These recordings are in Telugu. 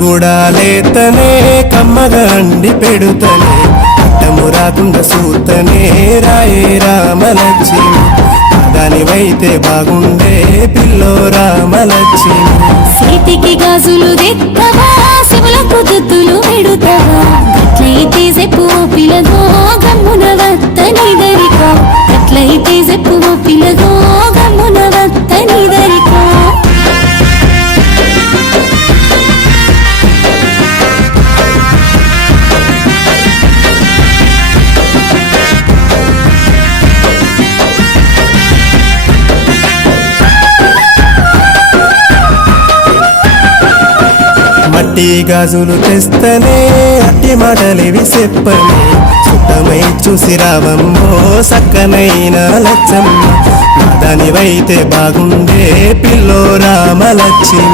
కూడాలేతనే కమ్మగా అండి పెడుతనే. అడ్డము రాకుండా సూతనే రాయే రామలక్ష్మి. దానివైతే బాగుండే పిల్లో రామలక్ష్మి. చేతికి గాజులు తెత్తవా శివులకు దుద్దులు పెడుతవా? అట్లయితే చెప్పు పిలగో గమ్మున వత్తని దరికో అట్లయితే చెప్పు పిలగో అట్టి గాజులు తెస్తనే అట్టి మాటలేవి చెప్పని చుట్టమై చూసి రావమ్మో సక్కనైన లచ్చమ్మ. దానివైతే బాగుండే పిల్లో రామలక్ష్మి.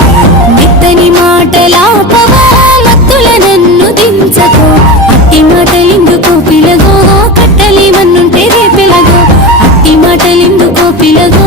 మెత్తని మాటలాపవా మత్తుల నన్ను దించకో. అట్టి మాటలిందుకో పిలగో కట్టలేమన్నుంటే రే పిలగో అట్టి మాటలిందుకో పిలగో